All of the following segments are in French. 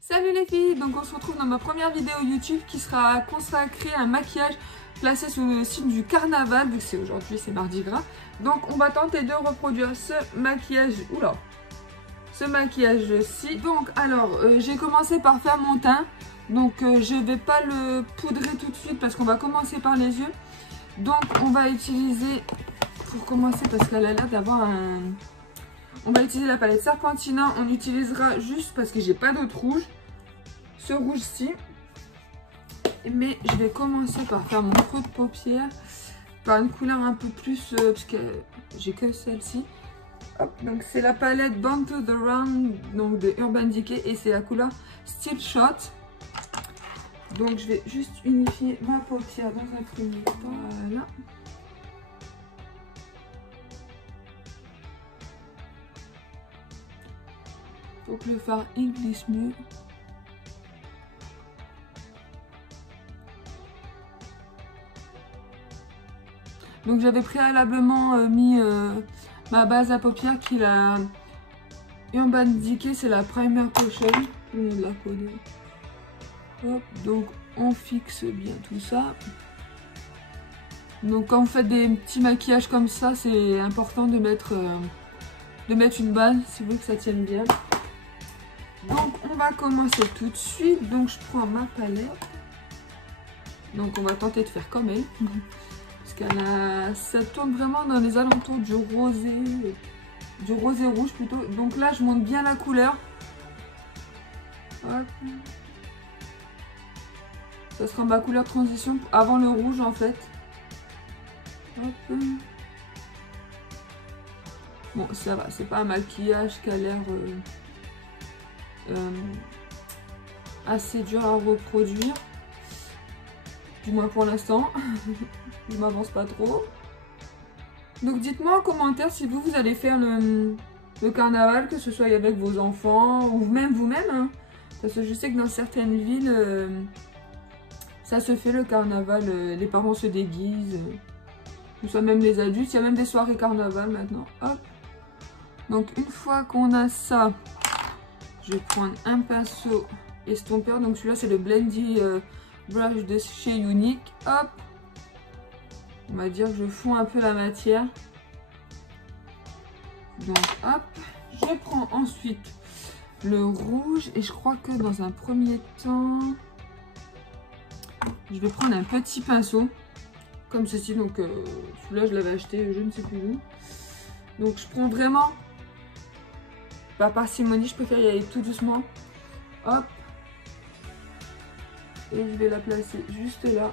Salut les filles, donc on se retrouve dans ma première vidéo YouTube qui sera consacrée à un maquillage placé sous le signe du carnaval, vu que c'est aujourd'hui, c'est mardi gras. Donc on va tenter de reproduire ce maquillage, ce maquillage-ci. Donc alors, j'ai commencé par faire mon teint, donc je vais pas le poudrer tout de suite parce qu'on va commencer par les yeux. Donc on va utiliser, pour commencer parce qu'elle a l'air d'avoir un... On va utiliser la palette Serpentina, on utilisera juste parce que j'ai pas d'autre rouge, ce rouge-ci. Mais je vais commencer par faire mon creux de paupière par une couleur un peu plus, parce que j'ai que celle-ci. Donc c'est la palette Born to the Run, donc de Urban Decay, et c'est la couleur Steel Shot. Donc je vais juste unifier ma paupière dans un premier temps, voilà. Pour que le fard il glisse mieux. Donc j'avais préalablement mis ma base à paupières qui est la Urban Decay, c'est la Primer Potion, le nom de la code. Hop, donc on fixe bien tout ça. Donc quand vous faites des petits maquillages comme ça, c'est important de mettre une base si vous voulez que ça tienne bien. Donc on va commencer tout de suite. Donc je prends ma palette. Donc on va tenter de faire comme elle. Parce qu'elle a... ça tourne vraiment dans les alentours du rosé rouge plutôt. Donc là je monte bien la couleur. Hop. Ça sera ma couleur transition avant le rouge en fait. Hop. Bon ça va, c'est pas un maquillage qui a l'air... assez dur à reproduire, du moins pour l'instant. Je m'avance pas trop. Donc dites-moi en commentaire si vous allez faire le carnaval, que ce soit avec vos enfants ou même vous-même, hein. Parce que je sais que dans certaines villes ça se fait le carnaval, les parents se déguisent, que ce soit même les adultes, il y a même des soirées carnaval maintenant. Hop. Donc une fois qu'on a ça, je vais prendre un pinceau estompeur. Donc celui-là c'est le Blendy Brush de chez Unique. Hop. On va dire que je fonds un peu la matière. Donc hop. Je prends ensuite le rouge. Et je crois que dans un premier temps, je vais prendre un petit pinceau. Comme ceci. Donc celui-là je l'avais acheté je ne sais plus où. Donc je prends vraiment... Par parcimonie, je préfère y aller tout doucement. Hop. Et je vais la placer juste là.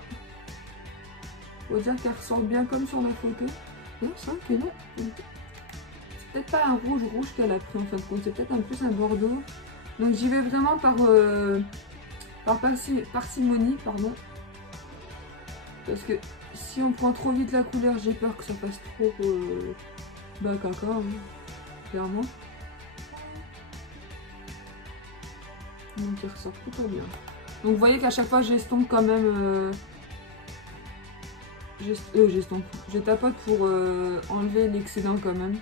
Faut dire qu'elle ressort bien comme sur la photo. Non, c'est vrai que non. C'est peut-être pas un rouge qu'elle a pris en fin de compte. C'est peut-être un plus un bordeaux. Donc j'y vais vraiment par parcimonie, pardon. Parce que si on prend trop vite la couleur, j'ai peur que ça fasse trop caca, hein, clairement. Donc il ressort plutôt bien. Donc vous voyez qu'à chaque fois j'estompe quand même. J'estompe. Je tapote pour enlever l'excédent quand même.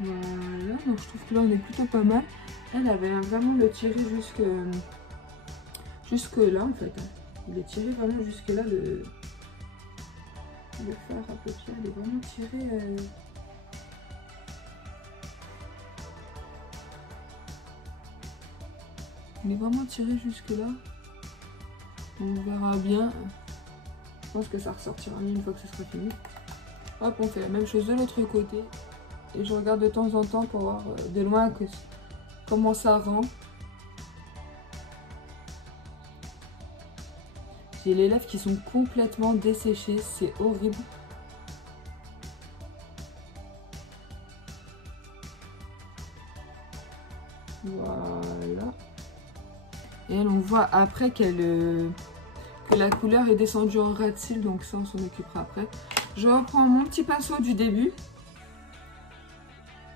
Voilà, donc je trouve que là on est plutôt pas mal. Elle avait vraiment le tiré jusque là en fait. Il est tiré vraiment jusque là, le fard à paupières, il est vraiment tiré. Il est vraiment tiré jusque là. On verra bien. Je pense que ça ressortira mieux une fois que ce sera fini. Hop, on fait la même chose de l'autre côté. Et je regarde de temps en temps pour voir de loin comment ça rend. J'ai les lèvres qui sont complètement desséchées. C'est horrible. Voilà. Et elle, on voit après que la couleur est descendue en ras de cils, donc ça on s'en occupera après. Je reprends mon petit pinceau du début.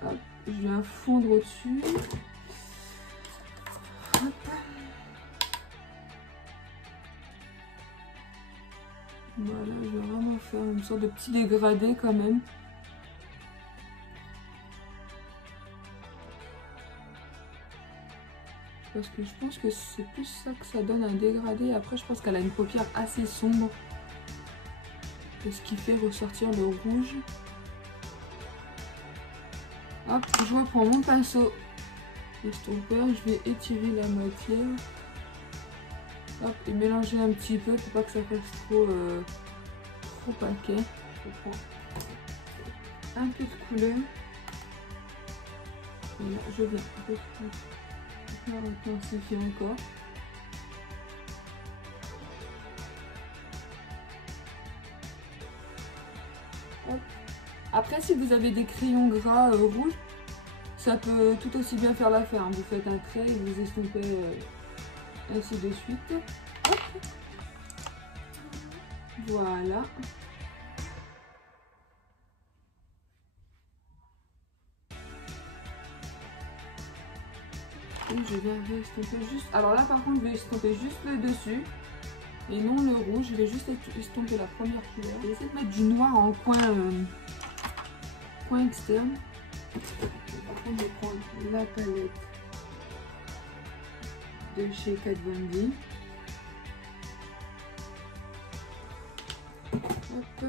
Hop, je viens fondre au-dessus. Voilà, je vais vraiment faire une sorte de petit dégradé quand même. Parce que je pense que c'est plus ça que ça donne un dégradé. Après, je pense qu'elle a une paupière assez sombre. Et ce qui fait ressortir le rouge. Hop, je reprends mon pinceau estompeur. Je vais étirer la matière. Hop, et mélanger un petit peu pour pas que ça fasse trop paquet. Je reprends un peu de couleur. Et là, je viens intensifier encore. Hop. Après, si vous avez des crayons gras rouges, ça peut tout aussi bien faire l'affaire. Vous faites un trait et vous estompez ainsi de suite. Hop. Voilà. Et je viens estomper juste. Alors là, par contre, je vais estomper juste le dessus et non le rouge. Je vais juste estomper la première couleur. Je vais essayer de mettre du noir en coin externe. Par contre, je vais prendre la palette de chez Kat Von D. Hop.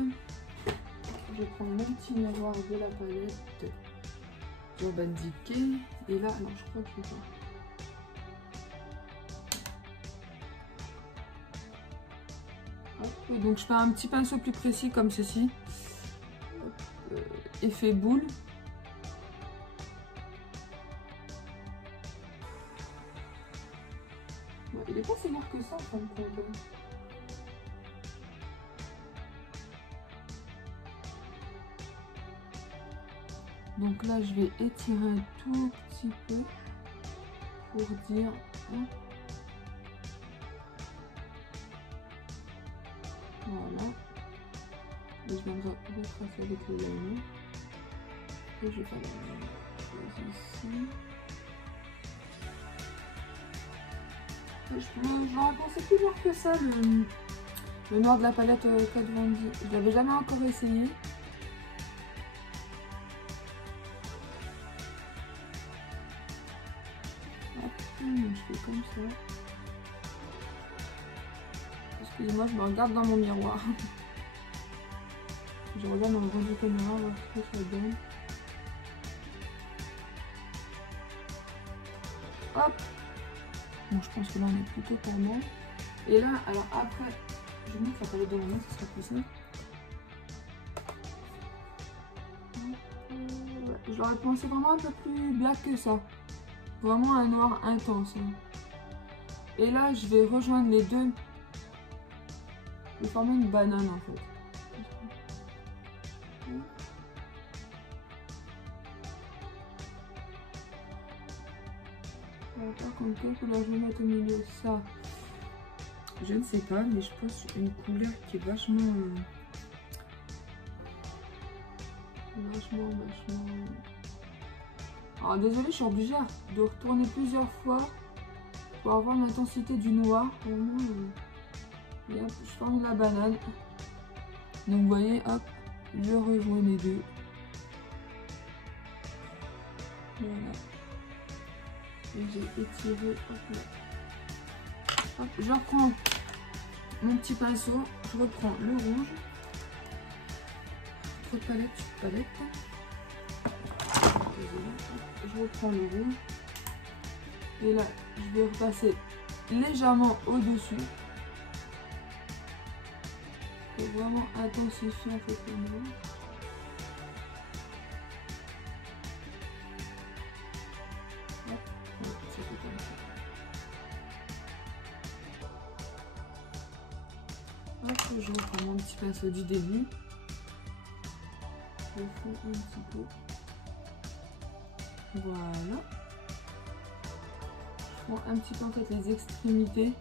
Je prends mon petit miroir de la palette Urban Decay. Et là, alors je crois que c'est ça. Et donc je fais un petit pinceau plus précis comme ceci. Effet boule. Ouais, il n'est pas si noir que ça en fin de compte. Donc là je vais étirer un tout petit peu pour dire... Voilà. Et je viendrai retracer avec le liner. Et je vais faire la même chose ici. Je pensais plus noir que ça, le noir de la palette Kat Von D. Je l'avais jamais encore essayé. Hop, je fais comme ça. Excusez-moi, je me regarde dans mon miroir. Je regarde dans le rond de caméra, voir ce que ça donne. Hop. Bon, je pense que là on est plutôt pas mal. Et là, alors après, je vais mettre la palette de la main, ce sera plus simple. J'aurais pensé vraiment un peu plus black que ça. Vraiment un noir intense. Hein. Et là, je vais rejoindre les deux. Je vais former une banane en fait. Par contre, quelle couleur je vais mettre au milieu? Ça, je ne sais pas, mais je pense une couleur qui est vachement... Alors désolé, je suis obligée de retourner plusieurs fois pour avoir l'intensité du noir. Vraiment, et hop, je forme la banane. Donc vous voyez, hop, je rejoins les deux. Voilà. Et j'ai étiré, hop là. Hop, je reprends mon petit pinceau, je reprends le rouge. Trop de palette, palette. Je reprends le rouge. Et là, je vais repasser légèrement au-dessus. Pour vraiment intensifier en fait le noir. Hop, je reprends mon petit pinceau du début. Je fais un petit peu. Voilà. Je prends un petit peu en fait les extrémités.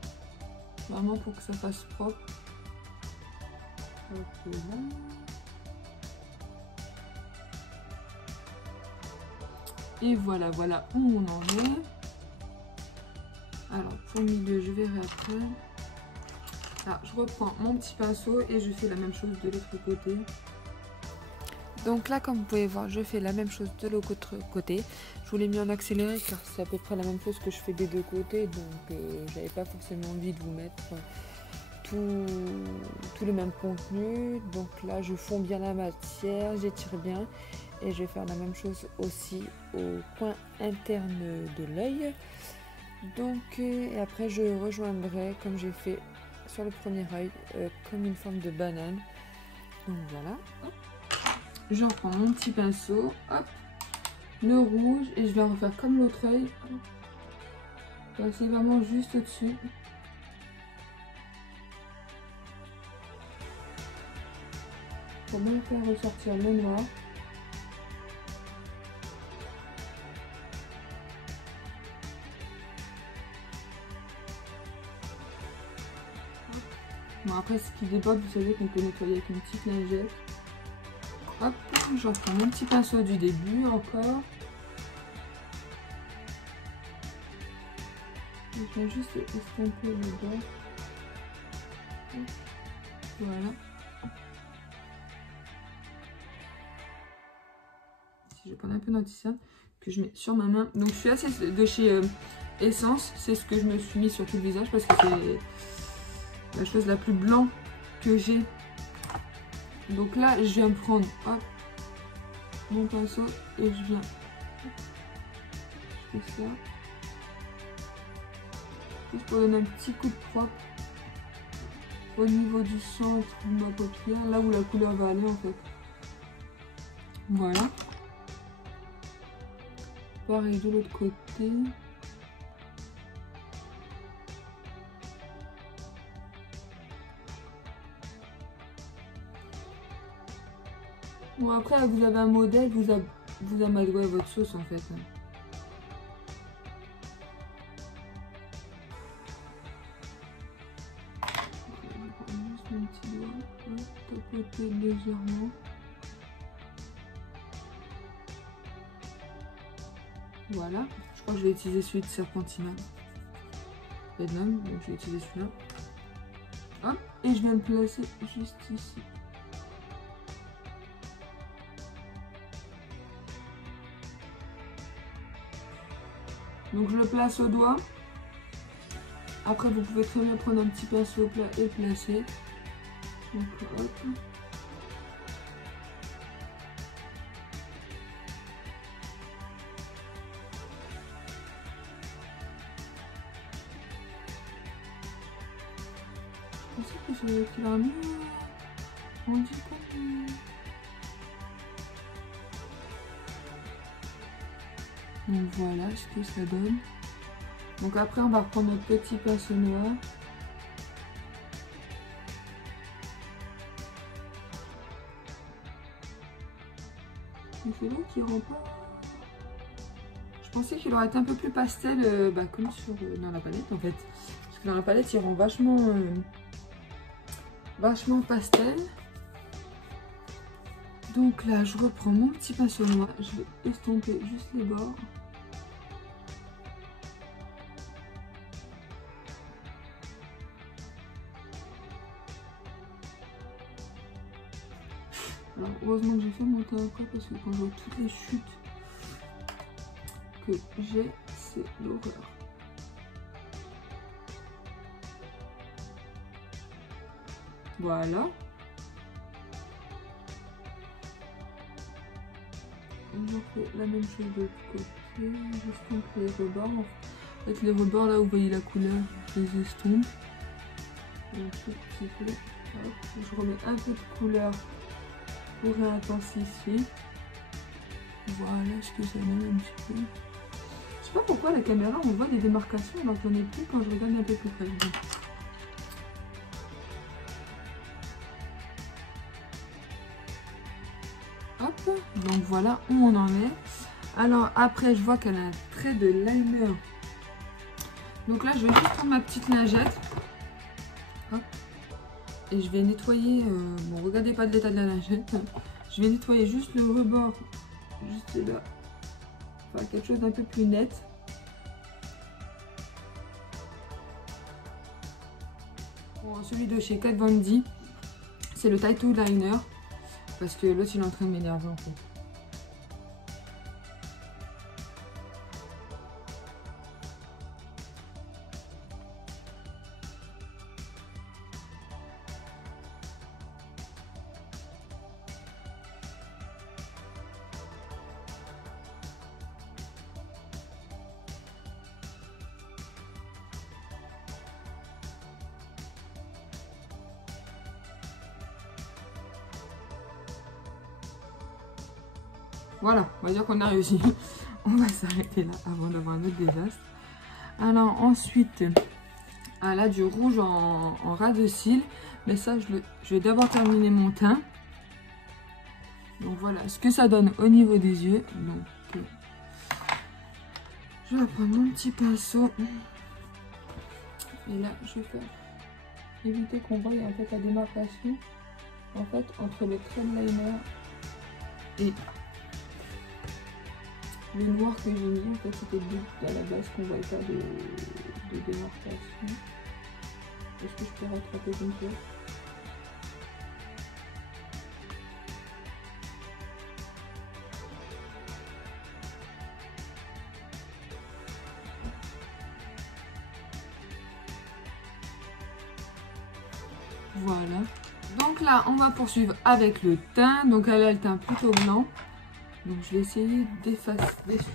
Vraiment pour que ça fasse propre. Hop là. Et voilà, voilà où on en est. Alors pour le milieu, je verrai après. Alors, je reprends mon petit pinceau et je fais la même chose de l'autre côté. Donc là, comme vous pouvez voir, je fais la même chose de l'autre côté. Je vous l'ai mis en accéléré car c'est à peu près la même chose que je fais des deux côtés. Donc j'avais pas forcément envie de vous mettre tout le même contenu. Donc là, je fonds bien la matière, j'étire bien. Et je vais faire la même chose aussi au coin interne de l'œil. Donc, et après, je rejoindrai, comme j'ai fait sur le premier œil, comme une forme de banane. Donc voilà. Je reprends mon petit pinceau, hop, le rouge, et je vais refaire comme l'autre œil. C'est vraiment juste au-dessus. Pour bien faire ressortir le noir. Bon, après, ce qui déborde, vous savez qu'on peut nettoyer avec une petite lingette. Hop, je reprends mon petit pinceau du début encore. Et je vais juste estomper le bord. Voilà. Je vais prendre un peu d'anti-cerne que je mets sur ma main. Donc, je suis assez de chez Essence. C'est ce que je me suis mis sur tout le visage parce que c'est la chose la plus blanc que j'ai. Donc là, je viens prendre hop, mon pinceau et je viens. Je fais ça. Juste pour donner un petit coup de propre au niveau du centre de ma paupière, là où la couleur va aller en fait. Voilà. Pareil de l'autre côté. Bon, après, vous avez un modèle, vous amadouez à votre sauce en fait. Je prends juste mon petit doigt, tapoter légèrement. Voilà, je crois que je vais utiliser celui de Serpentina. Bedlam, donc je vais utiliser celui-là. Hop, et je viens le placer juste ici. Donc je le place au doigt. Après vous pouvez très bien prendre un petit pinceau plat et le placer. Donc hop. Je sais qu'il aura mieux rendu comme... Donc voilà ce que ça donne. Donc après on va reprendre notre petit pinceau noir. Mais c'est vrai qu'il rend pas... Je pensais qu'il aurait été un peu plus pastel, comme dans la palette en fait. Parce que dans la palette il rend vachement pastel. Donc là je reprends mon petit pinceau noir. Je vais estomper juste les bords. Alors heureusement que j'ai fait mon teint après parce que quand je vois toutes les chutes que j'ai, c'est l'horreur. Voilà. On fait la même chose de l'autre côté. J'estompe les rebords. En fait les rebords là où vous voyez la couleur, je les estompe. Un tout petit peu. Hop. Je remets un peu de couleur pour réintensifier. Voilà ce que ça donne un petit peu. Je sais pas pourquoi la caméra on voit des démarcations alors que j'en ai plus quand je regarde un peu plus près. Hop, donc voilà où on en est. Alors après je vois qu'elle a un trait de liner. Donc là je vais juste prendre ma petite lingette. Hop. Et je vais nettoyer, bon regardez pas de l'état de la lingette. Je vais nettoyer juste le rebord, juste là. Enfin quelque chose d'un peu plus net. Bon, celui de chez Kat Von D, c'est le Tattoo Liner. Parce que l'autre il est en train de m'énerver en fait. Voilà, on va dire qu'on a réussi. On va s'arrêter là avant d'avoir un autre désastre. Alors ensuite, là du rouge en ras de cils. Mais ça, je vais d'abord terminer mon teint. Donc voilà ce que ça donne au niveau des yeux. Donc je vais prendre mon petit pinceau. Et là, je vais faire éviter qu'on voie en fait la démarcation en fait entre le crème liner et le noir que j'ai mis. En fait, c'était le but à la base qu'on ne voit pas de démarcation. Est-ce que je peux rattraper comme ça? Voilà. Donc là, on va poursuivre avec le teint. Donc elle a le teint plutôt blanc. Donc je vais essayer d'essuyer,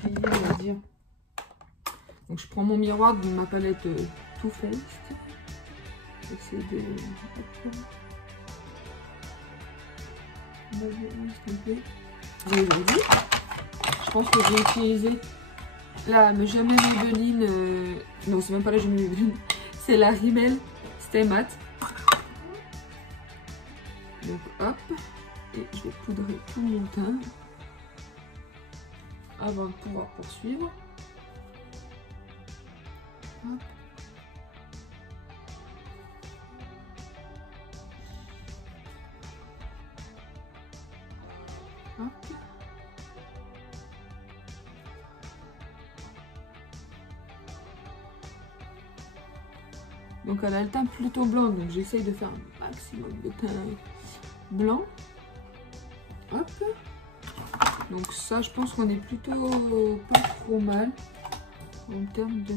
on va dire. Donc je prends mon miroir de ma palette Too Faced. J'essaie de... Aujourd'hui, je pense que je vais utiliser la Jamais Maybelline. Non, c'est même pas la Jamais Maybelline. C'est la Rimmel Stay Matte. Donc hop. Et je vais poudrer tout mon teint avant de pouvoir poursuivre. Hop. Hop. Donc elle a le teint plutôt blanc, donc j'essaye de faire un maximum de teint blanc. Hop. Donc ça, je pense qu'on est plutôt pas trop mal en termes de...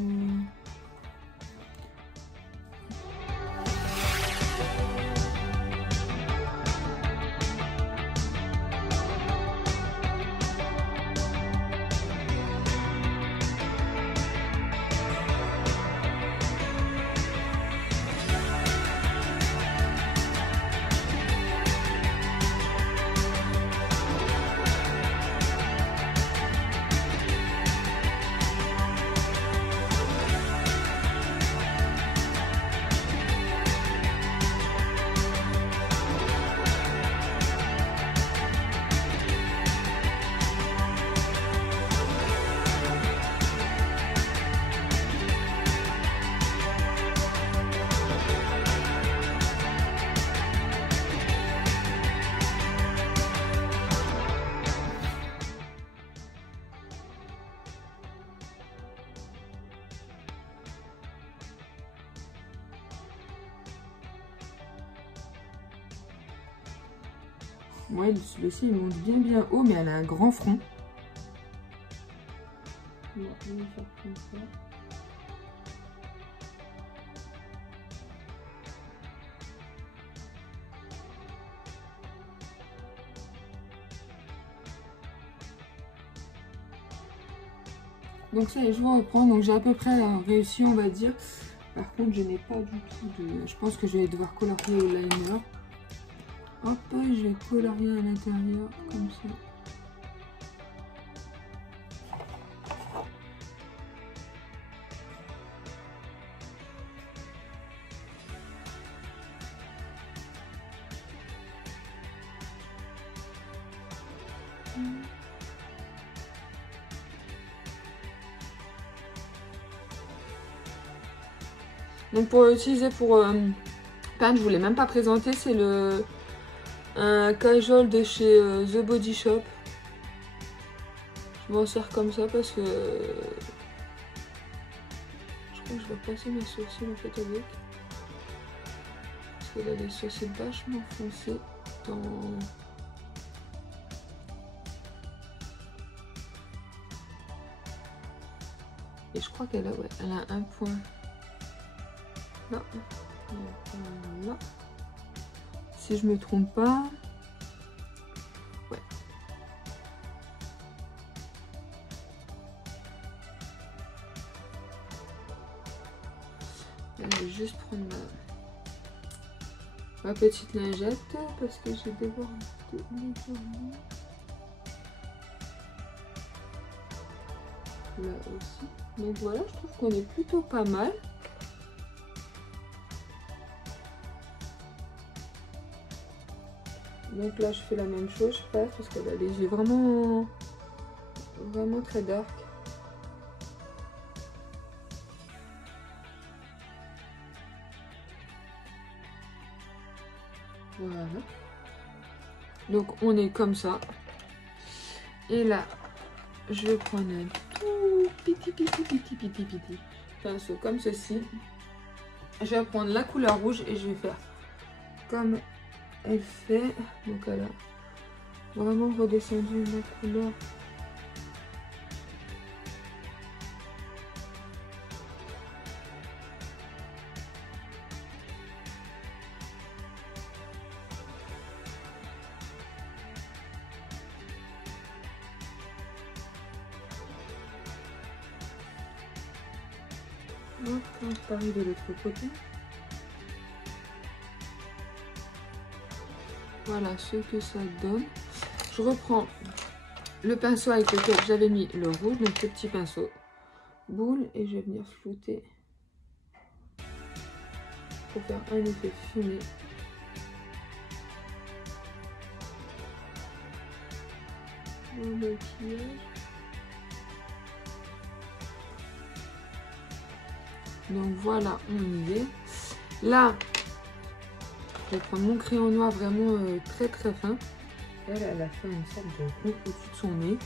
Ouais, celui-ci il monte bien haut, mais elle a un grand front. On va faire comme ça. Donc ça y est, je vais reprendre. Donc j'ai à peu près réussi, on va dire. Par contre, je n'ai pas du tout de... Je pense que je vais devoir colorier au liner. Hop, je vais colorier à l'intérieur, comme ça. Donc pour utiliser pour peindre, je ne vous l'ai même pas présenté, c'est un cajole de chez The Body Shop. Je m'en sers comme ça parce que je crois que je vais passer mes sourcils en fait avec. Parce qu'elle a des sourcils vachement foncés dans Et je crois qu'elle a, ouais, elle a un point là. Là. Si je me trompe pas. Ouais. Je vais juste prendre ma petite lingette parce que j'ai débordé légèrement. Là aussi. Donc voilà, je trouve qu'on est plutôt pas mal. Donc là, je fais la même chose, je passe parce qu'elle a les yeux vraiment très dark. Voilà. Donc on est comme ça. Et là, je vais prendre un tout petit pinceau comme ceci. Je vais prendre la couleur rouge et je vais faire comme elle fait. Donc elle a vraiment redescendu la couleur. Donc, pareil de l'autre côté. Voilà ce que ça donne. Je reprends le pinceau avec lequel j'avais mis le rouge, donc le petit pinceau boule, et je vais venir flouter pour faire un effet fumé. Au maquillage. Donc voilà, on y est. Là, je vais prendre mon crayon noir vraiment très fin. Elle a fait une sorte de rond au-dessus de son nez.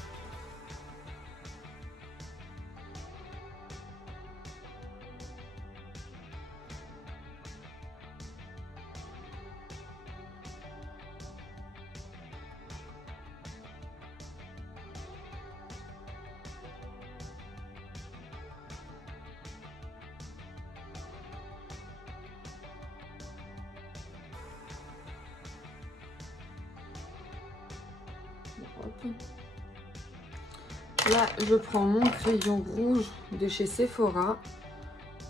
Là, je prends mon crayon rouge de chez Sephora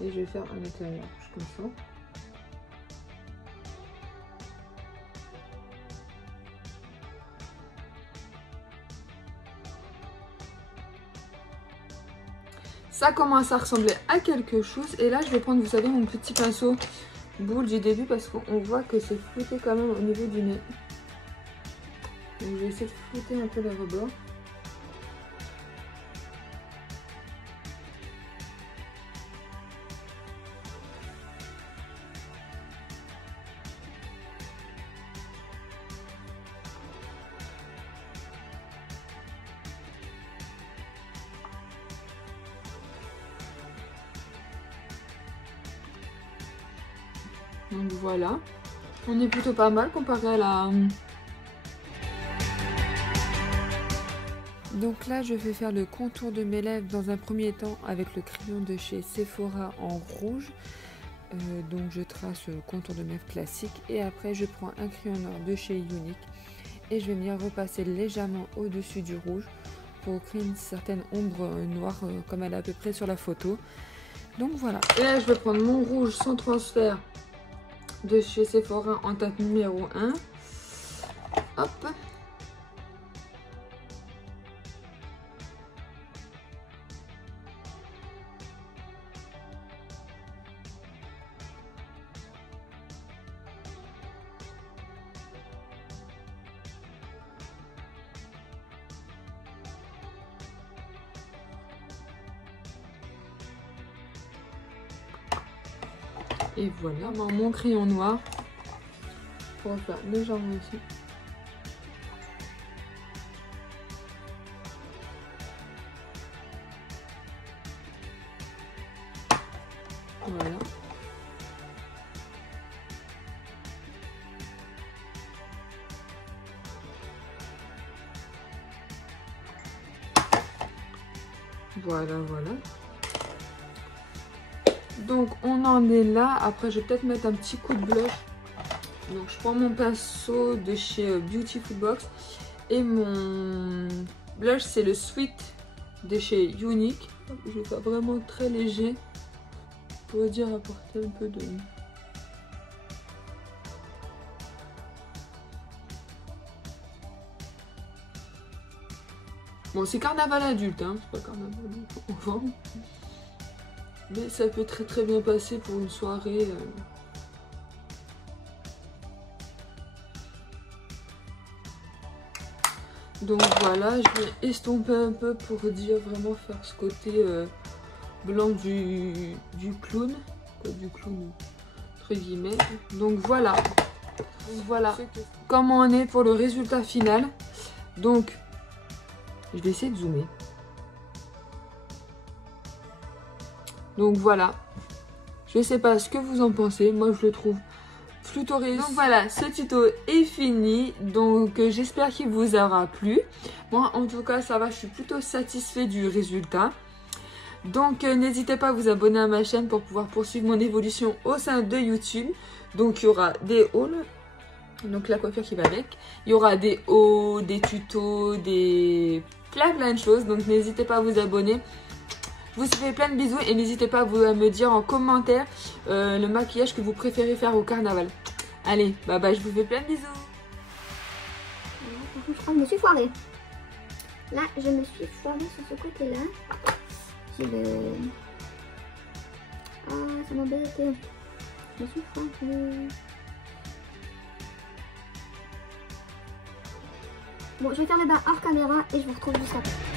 et je vais faire un éclairage rouge comme ça. Ça commence à ressembler à quelque chose. Et là, je vais prendre, vous savez, mon petit pinceau boule du début parce qu'on voit que c'est flouté quand même au niveau du nez. Donc, je vais essayer de flouter un peu le rebord. Donc voilà, on est plutôt pas mal comparé à la... Donc là, je vais faire le contour de mes lèvres dans un premier temps avec le crayon de chez Sephora en rouge. Donc je trace le contour de mes lèvres classique et après je prends un crayon noir de chez Unique et je vais venir repasser légèrement au-dessus du rouge pour créer une certaine ombre noire comme elle est à peu près sur la photo. Donc voilà. Et là, je vais prendre mon rouge sans transfert de chez Sephora en teinte numéro 1. Hop. Et voilà, mon crayon noir pour faire légèrement ici. Voilà. Voilà, voilà. Donc on en est là. Après je vais peut-être mettre un petit coup de blush. Donc je prends mon pinceau de chez Beautiful Box. Et mon blush c'est le Sweet de chez Unique. Je vais faire vraiment très léger. Pour dire apporter un peu de... Bon, c'est carnaval adulte, hein, c'est pas carnaval enfant. Mais ça peut très bien passer pour une soirée. Donc voilà, je vais estomper un peu pour dire vraiment faire ce côté blanc du clown. Quoi, du clown, entre guillemets. Donc voilà. Comment on est pour le résultat final. Donc... je vais essayer de zoomer. Donc voilà. Je sais pas ce que vous en pensez. Moi je le trouve plutôt réussi. Donc voilà, ce tuto est fini. Donc j'espère qu'il vous aura plu. Moi en tout cas ça va, je suis plutôt satisfait du résultat. Donc n'hésitez pas à vous abonner à ma chaîne pour pouvoir poursuivre mon évolution au sein de YouTube. Donc il y aura des hauls. Donc la coiffure qui va avec. Il y aura des hauts, des tutos, des... plein de choses. Donc n'hésitez pas à vous abonner. Je vous fais plein de bisous et n'hésitez pas à me dire en commentaire le maquillage que vous préférez faire au carnaval. Allez, bye bye, je vous fais plein de bisous. Je crois que je me suis foirée. Là, je me suis foirée sur ce côté-là. J'ai le... ah, ça m'embête. Je me suis foirée. Bon, je vais faire les bains hors caméra et je vous retrouve juste après.